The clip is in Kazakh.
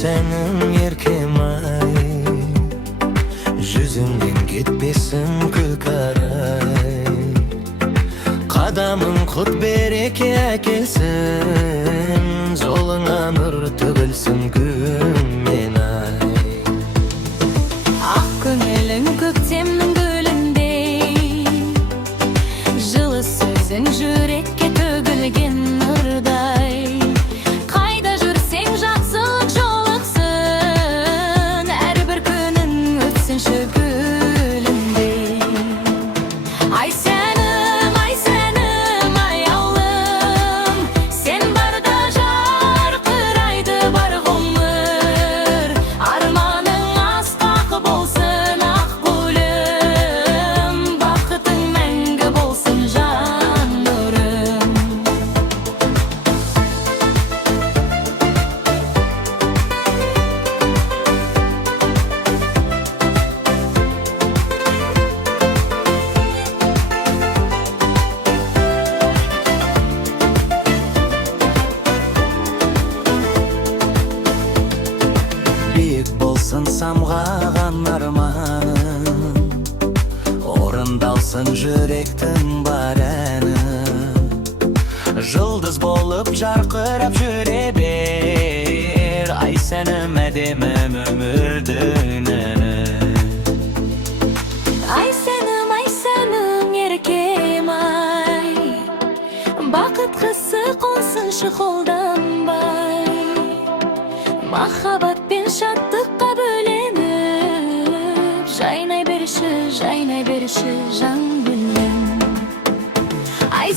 senin erkem ay, yüzünden gitmesin kül karay. Kadamın kut bereke kelsin, zoluna nur tөгülsün gün ay. Ak көңілің көктемнің гүліндей, жылы сөзің жүрекке төгілген нұрдай. Қайда жүрсең жақсылық жолықсын, әрбір күнің өтсінші гүліндей. Ай сәнім, аяулым, сен барда жарқырайды бар ғұмыр. Арманың асқақ болсын ақ гүлім, бақытың мәңгі болсын жан нұрым. Биік болсын самғаған арманың, орындалсын жүректің бар әні. Жұлдыз болып жарқырап жүре бер, ай сәнім әдемім өмірдің әні. Ай сәнім, еркем ай, бақыт құсы қонсыншы қолданбай. Махаббатпен шаттыққа бөленіп, жайнай берші жан гүлім. Ай